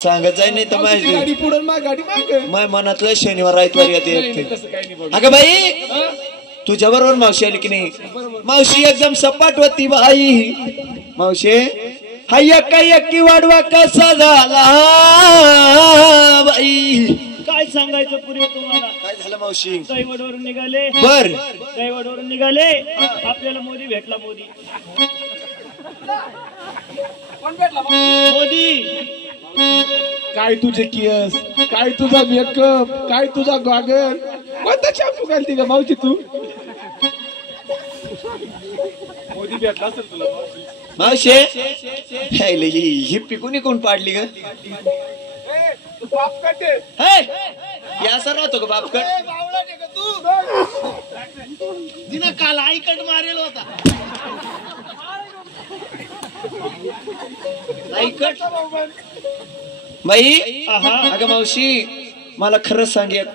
सांगत जाय नाही तर माझी गाडी पुढे माग गाडी माग माय मनातलं शनिवार आयतवार येते. अगं बाई तुझ्या बरोबर मावशी आली की नाही? मावशी एकदम सपाट होती बाई. मावशी हा एका वाढवा कसा झाला बाई. काय सांगायचं पूर्वी तुम्हाला? काय झालं मावशी? दैवडवरून निघाले. बर दैवडवरून निघाले, आपल्याला मोदी भेटला. मोदी मोदी काय तुझे केस, काय तुझा मेकअप, काय तुझा गॉगल, कोणता शॅम्पू घालती का मावशी तू? मोदी भेटला असेल तुला मावशी. ही पिकून कोण पाडली ग? या सर राहतो का बापकट? तिनं काल आईकट मारेल होता. आईकट बाई. अगं मावशी मला खरंच सांगेल,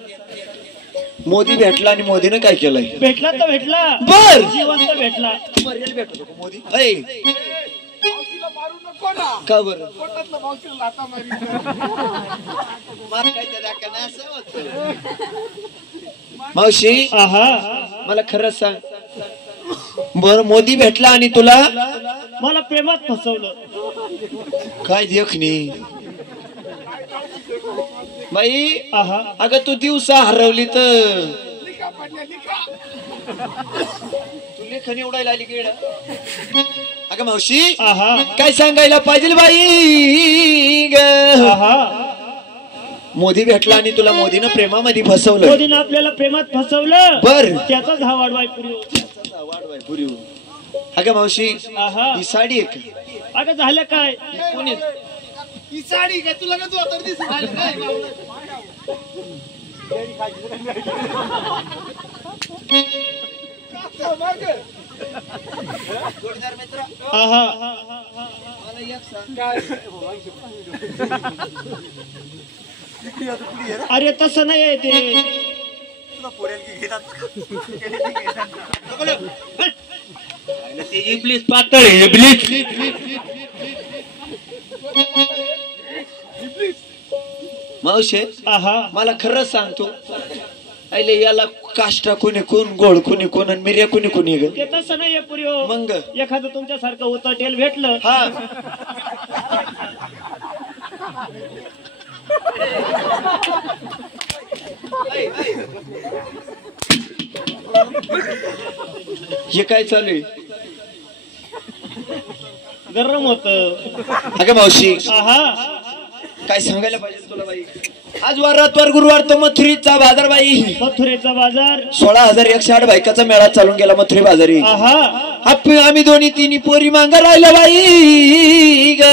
मोदी भेटला आणि मोदीनं काय केलंय? भेटला तर भेटला, बर जिवंत भेटला. मरेल भेटतो का मोदी? ऐ का बर मार काय त्या असं होतं? मावशी मला खरंच सांग, बर मोदी भेटला आणि तुला मला प्रेमात फसवलं. काय देखणी बाई. अगं तू दिवसा हरवली तर तू लेखन उडायला आली गेड. अगं मावशी काय सांगायला पाहिजे बाई ग? मोदी भेटला आणि तुला मोदीनं प्रेमामध्ये फसवलं. मोदीनं आपल्याला प्रेमात फसवलं. बर त्याचाच हा वाढवाय पूर्वी. अगं मावशी ही साडी आहे का? अगं झालं काय? कोणी ही साडी काय तुला का तू दिसत मित्र? अरे तसं नाही आहे ते. इब्लीस पातळ आहे, इब्लीस. मावशे मला खरंच सांगतो, आईले याला काष्टा कोणी कोण, गोळ कोणी कोण आणि मिर्या कोणी कोणी ग? ते तसं नाहीये पुरी. मग एखादं तुमच्यासारखं उताटेल भेटलं. हे काय चालू आहे? गरम होत. अगं मावशी काय सांगायला पाहिजे तुला बाई? आज वार गुरुवार तर मथुरीचा बाजार बाई. मथुरेचा बाजार 16,108 बायकाचा मेळा चालून गेला मथुरी बाजारी. आम्ही दोन्ही तिन्ही पोरी मांग राहिलो बाई ग.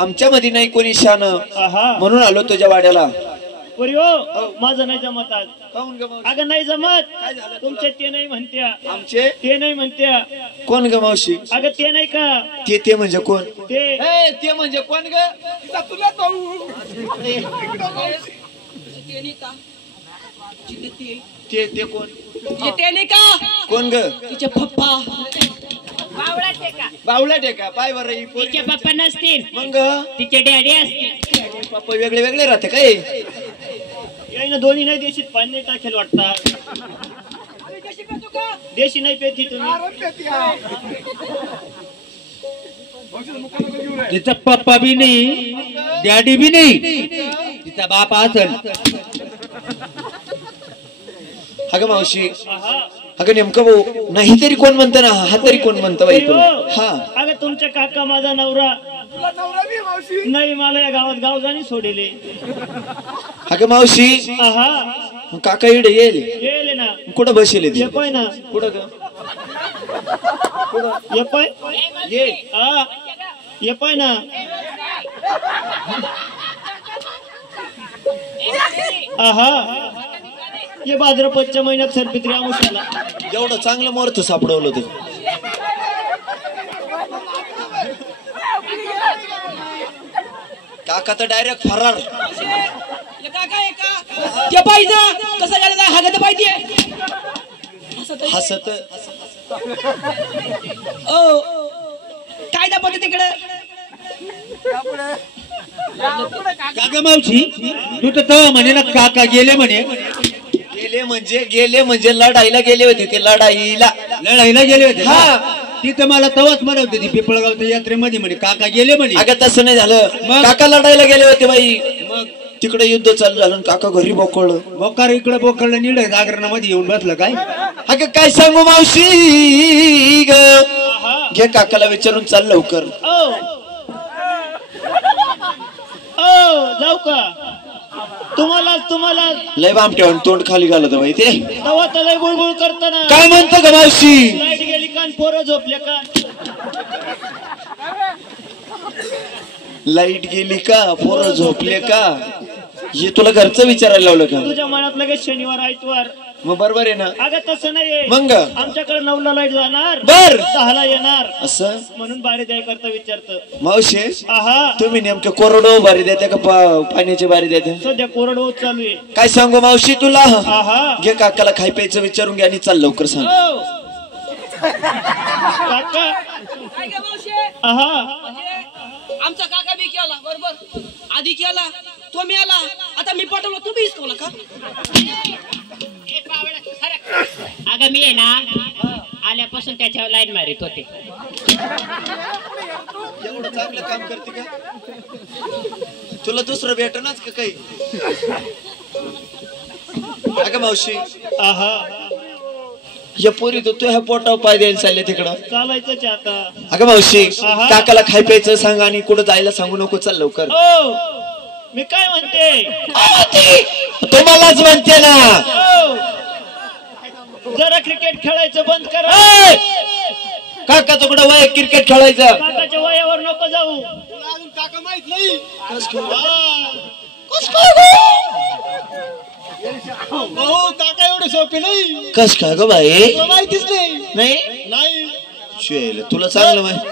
आमच्या मध्ये नाही कोणी शान, म्हणून आलो तुझ्या वाड्याला. पुरी माझं नाही जमत आज. अगं नाही जमत. तुमचे ते नाही म्हणत्या, आमचे ते नाही म्हणत्या. कोण ग मावशी? अगं ते नाही का? ते म्हणजे कोण? ते म्हणजे कोण ग? तुला ते कोण? ते नाही का? कोण ग? तिचे पप्पा. बावळा टेका पाय बरं. तिचे पप्पा नसतील, मग तिचे डॅडी असतील. पप्पा वेगळे वेगळे राहते काय? दोन्ही नाही देशीत पाणी नाही टाकेल वाटतात. देशी नाही पेती तुम्ही. तिचा पप्पा बी नाही, डॅडी बी नाही, तिचा बाप असेल. अगं मावशी, अगं नेमकं भाऊ नाही तरी कोण म्हणतं ना, हा तरी कोण म्हणतं बाई तुला? अगं तुमच्या काका माझा नवरा नाही, मला या गावात गाव जाणी सोडेले. अगं मावशी काका इकडे येले ना. कुठं बसेल? येपाय ना. कुठं ग? येपाय येपाय ना. ये भाद्रपदच्या महिन्यात सरपित्री आमुषाला एवढं चांगलं मुहूर्त सापडवलं होतं. काका तर डायरेक्ट फरार. पाहिजे कसं झालं हागत पाहिजे. हसत काय दाखवते तिकडे काका मावशी तू तर तेव्हा म्हणे ना काका गेले म्हणे. गेले म्हणजे लढाईला गेले होते ते लढाईला गेले होते हा. तिथं मला तेव्हाच म्हणत होती पिपळगावच्या यात्रेमध्ये म्हणे काका गेले म्हणे. अगं तसं नाही झालं मग? काका लढाईला गेले होते बाई मग तिकडे युद्ध चालू झालं आणि काका घरी बोकळलं. बोकार इकडे बोकडलं निड जागरणामध्ये येऊन बसलं काय. अगं काय सांगू मावशी ग घे काकाला विचारून चाल लवकर. जाऊ का तुम्हाला लय बामट्या तोंड खाली घालत बाई ते. तेव्हा तर लय गुळगुळ करताना काय म्हणतो का मावशी. लाईट गेली कान पोरं झोपले का लाईट गेली का पोरं झोपले का हे तुला घरचं विचारायला लावलं का. तुझ्या मनात लगेच शनिवार आयतवार. मग बरोबर आहे ना. अगं तसं नाहीये मग आमच्याकडे 9ला लाईट जाणार बर 10ला येणार असं म्हणून बारी द्याय करता विचारतं. मावशी आहा तुम्ही नेमकं कोरडो बारी देते का पाण्याची बारी देते. सध्या कोरडवाहू चालू आहे. काय सांगू मावशी तुला. आहा घे काकाला खाय प्यायचं विचारून घ्या आणि चाल लवकर सांग. काका आहा आमचा काका बी केला बरोबर आधी केला तो मी आला आता मी पटवलं तू बीच कोणा का अगं मी आहे ना आल्यापासून त्याच्यावर लाईन मारित होते. एवढं चांगलं काम करते का तुला दुसरं भेटणाच का काही. अगं मावशी आहा या पोरी तो ह्या पोटावर पाय द्यायला चालले तिकडं. चालायचंच आता. अगं मावशी आहा. काकाला खाय प्यायचं सांग आणि कुठं जायला सांगू नको चाल लवकर. ओ मी काय म्हणते तुम्हालाच म्हणते ना. जरा क्रिकेट खेळायचं बंद करा. काकाचं कुठं वय क्रिकेट खेळायचं. काकाच्या वयावर नको जाऊ. काका माहित नाही हो काका एवढे सोपे नाही. कस काय ग बाई तुला माहितीच नाही नाही नाही तुला चांगलं माहिती.